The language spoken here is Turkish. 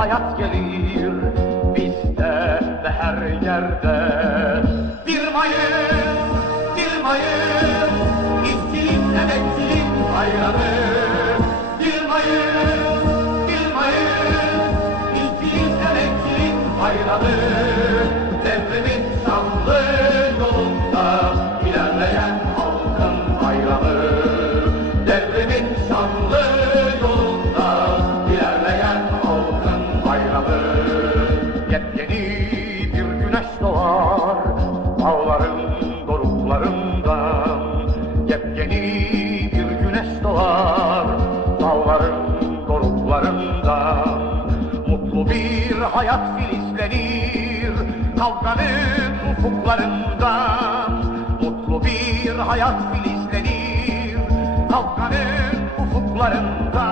hayat gelir bizde ve her yerde. 1 Mayıs, işçinin, emekçinin bayramı. 1 Mayıs, işçinin, emekçinin bayramı. Devrimin şanlı yolunda ilerleyen halkın bayramı. Devrimin şanlı yolunda ilerleyen halkın bayramı. Yepyeni bir güneş doğar dağların doruklarından. Yepyeni bir güneş doğar dağların doruklarından. Mutlu bir hayat filizlenir kavganın ufuklarından. Mutlu bir hayat filizlenir kavganın ufuklarından.